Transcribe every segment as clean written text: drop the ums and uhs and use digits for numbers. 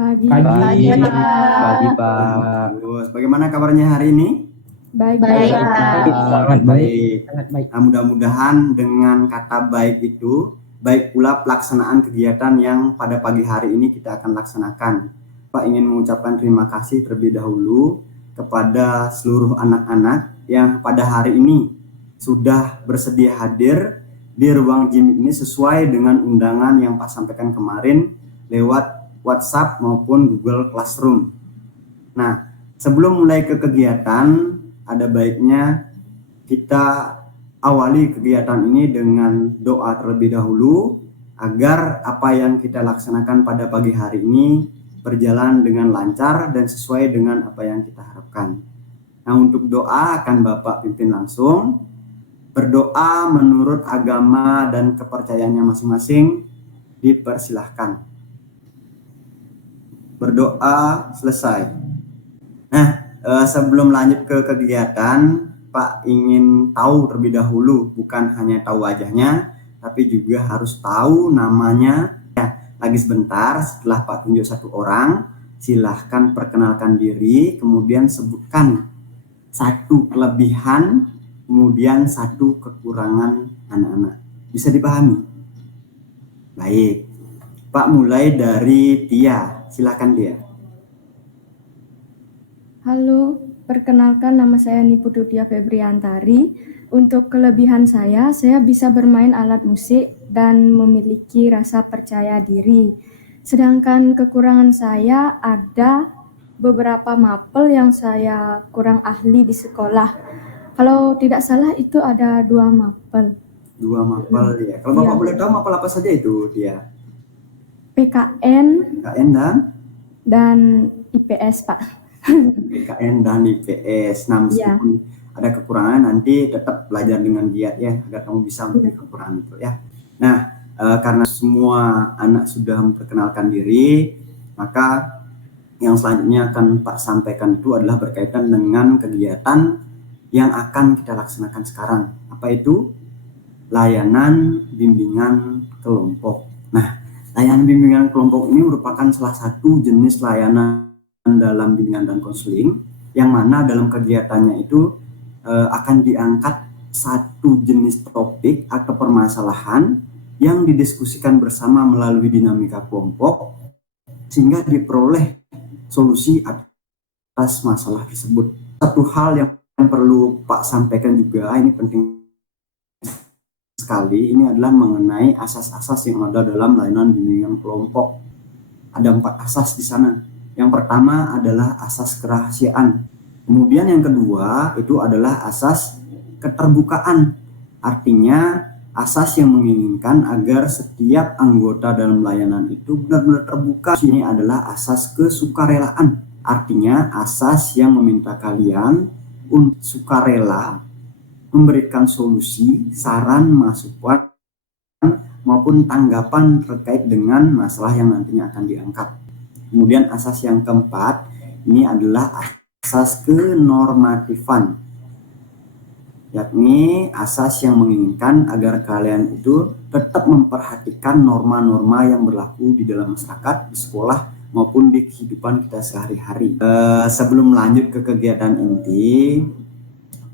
Pagi. Pagi, Pagi, Pak. Terus, bagaimana kabarnya hari ini? Baik. Baik, sangat baik. Sangat baik. Nah, mudah-mudahan dengan kata baik itu, baik pula pelaksanaan kegiatan yang pada pagi hari ini kita akan laksanakan. Pak ingin mengucapkan terima kasih terlebih dahulu kepada seluruh anak-anak yang pada hari ini sudah bersedia hadir di ruang gym ini sesuai dengan undangan yang Pak sampaikan kemarin lewat WhatsApp maupun Google Classroom. Nah, sebelum mulai ke kegiatan, ada baiknya kita awali kegiatan ini dengan doa terlebih dahulu agar apa yang kita laksanakan pada pagi hari ini berjalan dengan lancar dan sesuai dengan apa yang kita harapkan. Nah, untuk doa akan Bapak pimpin langsung. Berdoa menurut agama dan kepercayaannya masing-masing dipersilahkan. Berdoa selesai. Nah, sebelum lanjut ke kegiatan, Pak ingin tahu terlebih dahulu, bukan hanya tahu wajahnya, tapi juga harus tahu namanya. Ya, lagi sebentar setelah Pak tunjuk satu orang, silahkan perkenalkan diri, kemudian sebutkan satu kelebihan, kemudian satu kekurangan anak-anak. Bisa dipahami? Baik. Pak mulai dari Tia. Silakan Tia. Halo, perkenalkan nama saya Niputu Tia Febriantari. Untuk kelebihan saya bisa bermain alat musik dan memiliki rasa percaya diri. Sedangkan kekurangan saya ada beberapa mapel yang saya kurang ahli di sekolah. Kalau tidak salah itu ada 2 mapel. 2 mapel ya. Kalau Bapak boleh tahu mapel apa saja itu dia? PKN dan IPS, Pak. PKN dan IPS. Nah, meskipun ada kekurangan, nanti tetap belajar dengan giat ya, agar kamu bisa memenuhi kekurangan itu ya. Nah, karena semua anak sudah memperkenalkan diri, maka yang selanjutnya akan Pak sampaikan itu adalah berkaitan dengan kegiatan yang akan kita laksanakan sekarang. Apa itu? Layanan bimbingan kelompok. Nah, layanan bimbingan kelompok ini merupakan salah satu jenis layanan dalam bimbingan dan konseling, yang mana dalam kegiatannya itu akan diangkat satu jenis topik atau permasalahan yang didiskusikan bersama melalui dinamika kelompok sehingga diperoleh solusi atas masalah tersebut. Satu hal yang perlu Pak sampaikan juga, ini penting sekali, ini adalah mengenai asas-asas yang ada dalam layanan bimbingan kelompok. Ada 4 asas di sana. Yang pertama adalah asas kerahasiaan. Kemudian yang kedua itu adalah asas keterbukaan. Artinya asas yang menginginkan agar setiap anggota dalam layanan itu benar-benar terbuka. Ini adalah asas kesukarelaan. Artinya asas yang meminta kalian untuk sukarela memberikan solusi, saran, masukan, maupun tanggapan terkait dengan masalah yang nantinya akan diangkat. Kemudian asas yang keempat, ini adalah asas kenormatifan, yakni asas yang menginginkan agar kalian itu tetap memperhatikan norma-norma yang berlaku di dalam masyarakat, di sekolah, maupun di kehidupan kita sehari-hari. Sebelum lanjut ke kegiatan inti,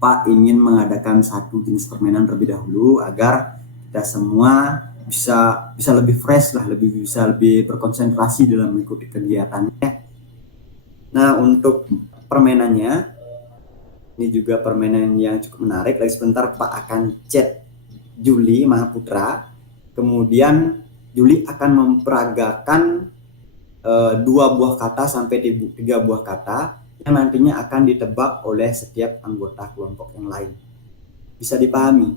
Pak ingin mengadakan satu jenis permainan terlebih dahulu agar kita semua bisa lebih fresh lah, bisa lebih berkonsentrasi dalam mengikuti kegiatannya. Nah, untuk permainannya ini juga permainan yang cukup menarik. Lagi sebentar Pak akan chat Juli Mahaputra. Kemudian Juli akan memperagakan 2 buah kata sampai 3 buah kata yang nantinya akan ditebak oleh setiap anggota kelompok yang lain. Bisa dipahami?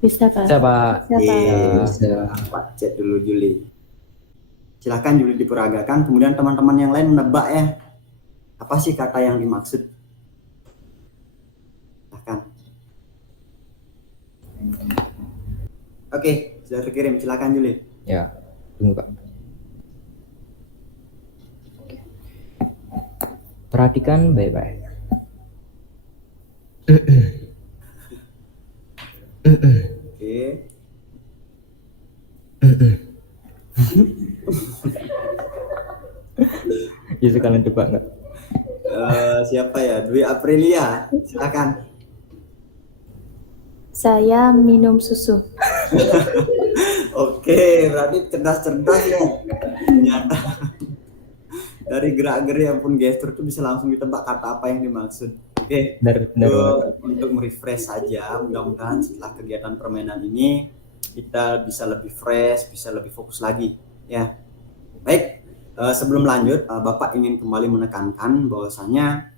Bisa, Pak. Bisa, Pak. Bisa. Pak chat dulu Juli. Silakan Juli diperagakan, kemudian teman-teman yang lain menebak ya. Apa sih kata yang dimaksud? Silakan. Oke, sudah terkirim. Silakan Juli. Ya, tunggu Pak. Perhatikan baik-baik. Oke. Bisa kalian tebak nggak? Siapa ya? Dwi Aprilia, silakan. Saya minum susu. Oke, berarti cerdas-cerdas ya. Ternyata dari gerak-gerik pun gestur itu bisa langsung ditebak kata apa yang dimaksud. Oke, Benar banget. untuk merefresh saja, mudah-mudahan setelah kegiatan permainan ini kita bisa lebih fresh, bisa lebih fokus lagi. Ya, baik. Sebelum lanjut, Bapak ingin kembali menekankan bahwasanya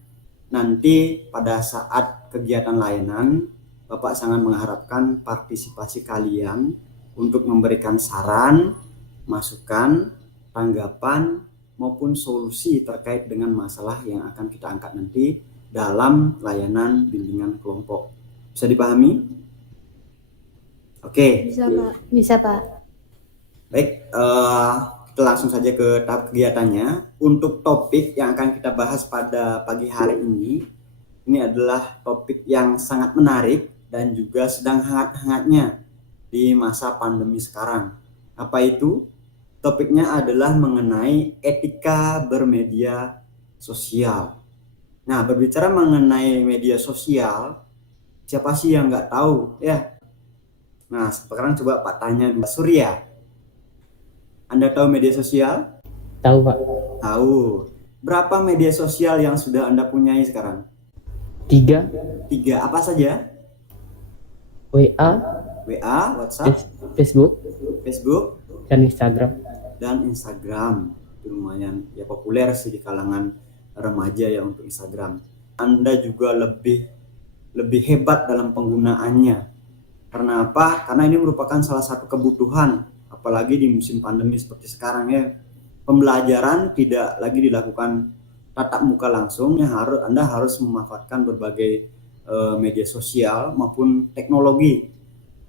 nanti pada saat kegiatan layanan, Bapak sangat mengharapkan partisipasi kalian untuk memberikan saran, masukan, tanggapan, maupun solusi terkait dengan masalah yang akan kita angkat nanti dalam layanan bimbingan kelompok. Bisa dipahami? Oke. Bisa, Pak. Bisa, Pak. Baik, kita langsung saja ke tahap kegiatannya. Untuk topik yang akan kita bahas pada pagi hari ini adalah topik yang sangat menarik dan juga sedang hangat-hangatnya di masa pandemi sekarang. Apa itu? Topiknya adalah mengenai etika bermedia sosial. Nah, berbicara mengenai media sosial, siapa sih yang nggak tahu ya? Nah, sekarang coba Pak tanya Mbak Surya. Anda tahu media sosial? Tahu Pak. Tahu. Berapa media sosial yang sudah Anda punyai sekarang? 3. 3. Apa saja? WA, WhatsApp, Facebook, dan Instagram. Itu lumayan ya populer sih di kalangan remaja ya untuk Instagram. Anda juga lebih hebat dalam penggunaannya. Karena apa? Karena ini merupakan salah satu kebutuhan, apalagi di musim pandemi seperti sekarang ya. Pembelajaran tidak lagi dilakukan tatap muka langsung, Anda harus memanfaatkan berbagai media sosial maupun teknologi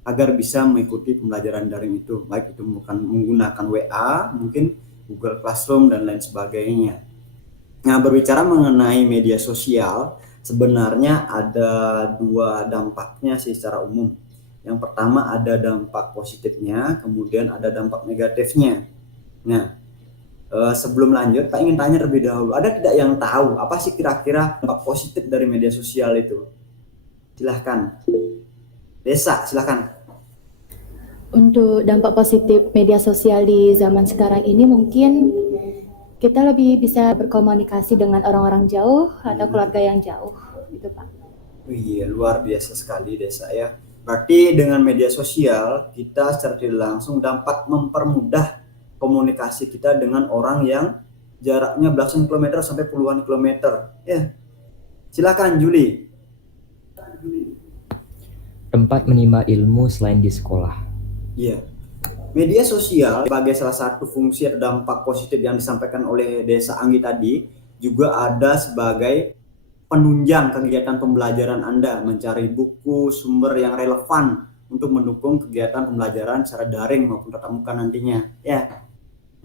agar bisa mengikuti pembelajaran daring itu, baik itu bukan menggunakan WA, mungkin Google Classroom dan lain sebagainya. Nah, berbicara mengenai media sosial, sebenarnya ada 2 dampaknya sih secara umum. Yang pertama ada dampak positifnya, kemudian ada dampak negatifnya. Nah, sebelum lanjut, Pak ingin tanya terlebih dahulu, ada tidak yang tahu apa sih kira-kira dampak positif dari media sosial itu? Silahkan. Desa, silahkan. Untuk dampak positif media sosial di zaman sekarang ini mungkin kita lebih bisa berkomunikasi dengan orang-orang jauh atau keluarga yang jauh, gitu Pak. Iya, luar biasa sekali Desa ya. Berarti dengan media sosial kita secara tidak langsung dapat mempermudah komunikasi kita dengan orang yang jaraknya belasan kilometer sampai puluhan kilometer. Ya, silakan Juli. Tempat menimba ilmu selain di sekolah. Iya. Media sosial sebagai salah satu fungsi atau dampak positif yang disampaikan oleh Desa Anggi tadi juga ada sebagai penunjang kegiatan pembelajaran Anda, mencari buku, sumber yang relevan untuk mendukung kegiatan pembelajaran secara daring maupun tatap muka nantinya. Ya.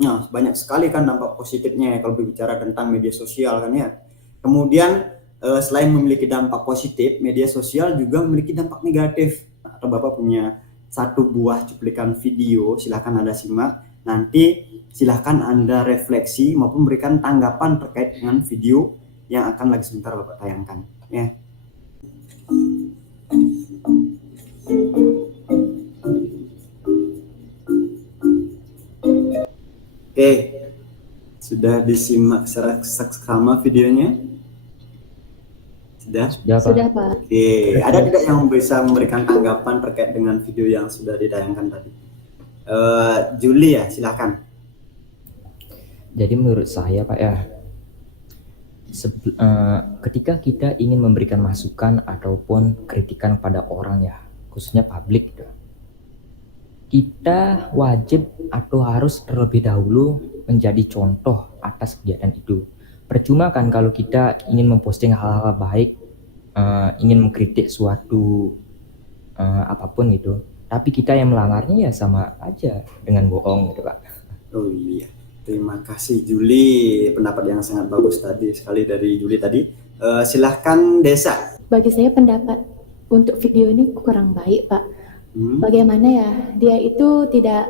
Nah, banyak sekali kan dampak positifnya kalau berbicara tentang media sosial kan ya. Kemudian selain memiliki dampak positif, media sosial juga memiliki dampak negatif. Atau Bapak punya 1 buah cuplikan video, silahkan Anda simak. Nanti silahkan Anda refleksi maupun berikan tanggapan terkait dengan video yang akan lagi sebentar Bapak tayangkan. Ya. Oke, sudah disimak secara seksama videonya? Sudah Pak. Oke, ada tidak yang bisa memberikan tanggapan terkait dengan video yang sudah ditayangkan tadi? Juli ya, silakan. Jadi menurut saya Pak ya, ketika kita ingin memberikan masukan ataupun kritikan pada orang ya, khususnya publik gitu, kita wajib atau harus terlebih dahulu menjadi contoh atas kegiatan itu. Percuma kan kalau kita ingin memposting hal-hal baik, ingin mengkritik suatu apapun gitu, tapi kita yang melanggarnya ya sama aja dengan bohong gitu Pak. Oh iya, terima kasih Juli, pendapat yang sangat bagus tadi sekali dari Juli tadi. Silahkan Desa. Bagi saya pendapat untuk video ini kurang baik Pak. Bagaimana ya, dia itu tidak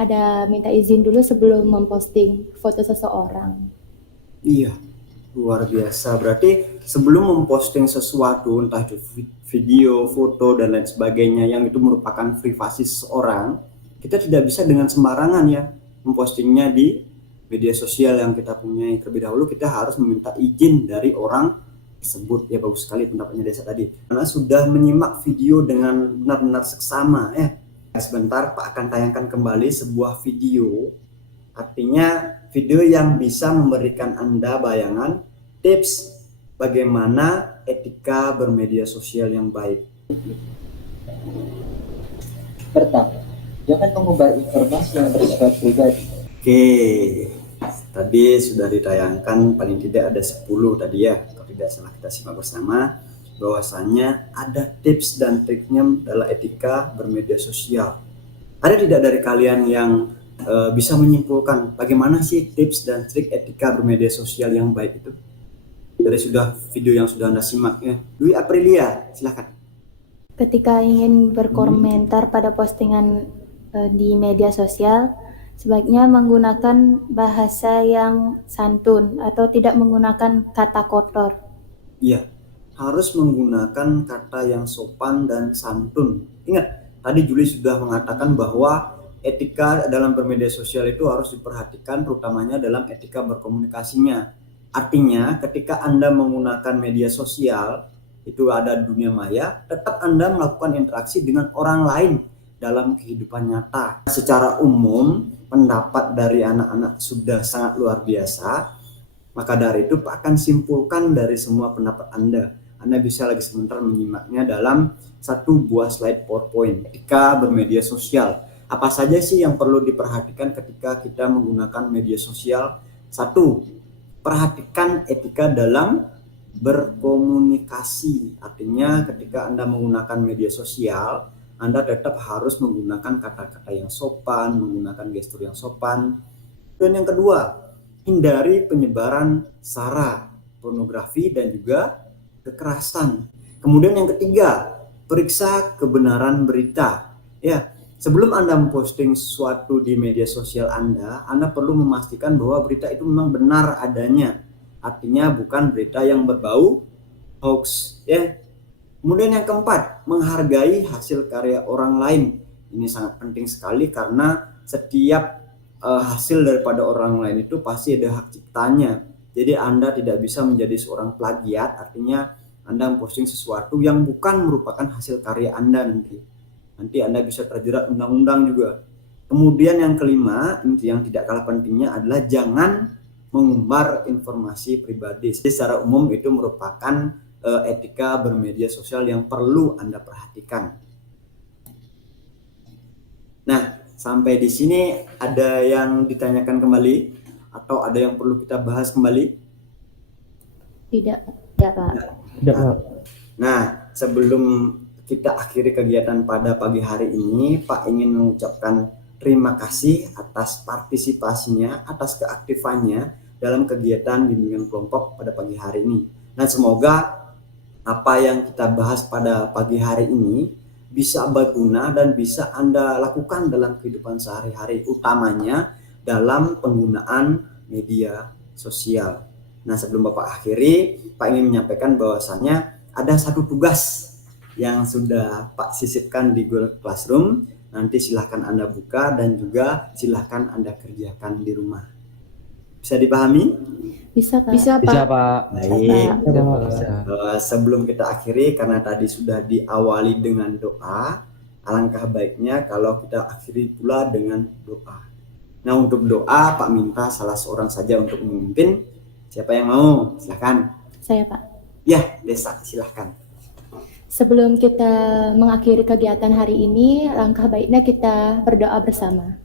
ada minta izin dulu sebelum memposting foto seseorang. Iya, luar biasa. Berarti sebelum memposting sesuatu, entah itu video, foto, dan lain sebagainya yang itu merupakan privasi seseorang, kita tidak bisa dengan sembarangan ya mempostingnya di media sosial yang kita punyai. Terlebih dahulu kita harus meminta izin dari orang tersebut. Ya, bagus sekali pendapatnya Desa tadi. Karena sudah menyimak video dengan benar-benar seksama ya. Sebentar Pak akan tayangkan kembali sebuah video. Artinya video yang bisa memberikan Anda bayangan tips bagaimana etika bermedia sosial yang baik. Pertama, jangan mengubar informasi yang bersifat pribadi. Oke, tadi sudah ditayangkan paling tidak ada 10 tadi ya, kalau tidak salah kita simak bersama bahwasannya ada tips dan triknya dalam etika bermedia sosial. Ada tidak dari kalian yang bisa menyimpulkan bagaimana sih tips dan trik etika bermedia sosial yang baik itu? Dari video yang sudah Anda simak ya. Dwi Aprilia, silakan. Ketika ingin berkomentar pada postingan di media sosial, sebaiknya menggunakan bahasa yang santun atau tidak menggunakan kata kotor. Iya, harus menggunakan kata yang sopan dan santun. Ingat, tadi Juli sudah mengatakan bahwa etika dalam bermedia sosial itu harus diperhatikan, terutamanya dalam etika berkomunikasinya. Artinya, ketika Anda menggunakan media sosial, itu ada dunia maya, tetap Anda melakukan interaksi dengan orang lain dalam kehidupan nyata. Secara umum, pendapat dari anak-anak sudah sangat luar biasa. Maka dari itu Pak akan simpulkan dari semua pendapat Anda. Anda bisa lagi sebentar menyimaknya dalam satu buah slide PowerPoint. Etika bermedia sosial. Apa saja sih yang perlu diperhatikan ketika kita menggunakan media sosial? 1. Perhatikan etika dalam berkomunikasi. Artinya ketika Anda menggunakan media sosial, Anda tetap harus menggunakan kata-kata yang sopan, menggunakan gestur yang sopan. Dan yang kedua, hindari penyebaran sara, pornografi, dan juga kekerasan. Kemudian yang ketiga, periksa kebenaran berita. Ya, sebelum Anda memposting sesuatu di media sosial Anda perlu memastikan bahwa berita itu memang benar adanya. Artinya bukan berita yang berbau hoax. Ya. Kemudian yang keempat, menghargai hasil karya orang lain. Ini sangat penting sekali karena setiap hasil daripada orang lain itu pasti ada hak ciptanya. Jadi Anda tidak bisa menjadi seorang plagiat, artinya Anda memposting sesuatu yang bukan merupakan hasil karya Anda nanti. Nanti Anda bisa terjerat undang-undang juga. Kemudian yang kelima, yang tidak kalah pentingnya adalah jangan mengumbar informasi pribadi. Jadi secara umum itu merupakan etika bermedia sosial yang perlu Anda perhatikan. Nah, sampai di sini ada yang ditanyakan kembali atau ada yang perlu kita bahas kembali? Tidak, ya Pak. Tidak, Pak. Nah, sebelum kita akhiri kegiatan pada pagi hari ini, Pak ingin mengucapkan terima kasih atas partisipasinya, atas keaktifannya dalam kegiatan bimbingan kelompok pada pagi hari ini. Dan semoga apa yang kita bahas pada pagi hari ini bisa berguna dan bisa Anda lakukan dalam kehidupan sehari-hari, utamanya dalam penggunaan media sosial. Nah, sebelum Bapak akhiri, Pak ingin menyampaikan bahwasannya ada satu tugas yang sudah Pak sisipkan di Google Classroom. Nanti silahkan Anda buka dan juga silahkan Anda kerjakan di rumah. Bisa dipahami? Bisa Pak. Bisa, Bisa, Pak. Pak. Baik. Bisa, Pak. Bisa. Sebelum kita akhiri, karena tadi sudah diawali dengan doa, alangkah baiknya kalau kita akhiri pula dengan doa. Nah, untuk doa Pak minta salah seorang saja untuk memimpin. Siapa yang mau? Silahkan. Saya Pak. Ya, Desa, silahkan. Sebelum kita mengakhiri kegiatan hari ini, langkah baiknya kita berdoa bersama.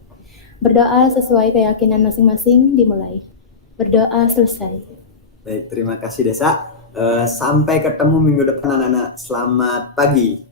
Berdoa sesuai keyakinan masing-masing dimulai. Berdoa selesai. Baik, terima kasih Desa. Sampai ketemu minggu depan anak-anak. Selamat pagi.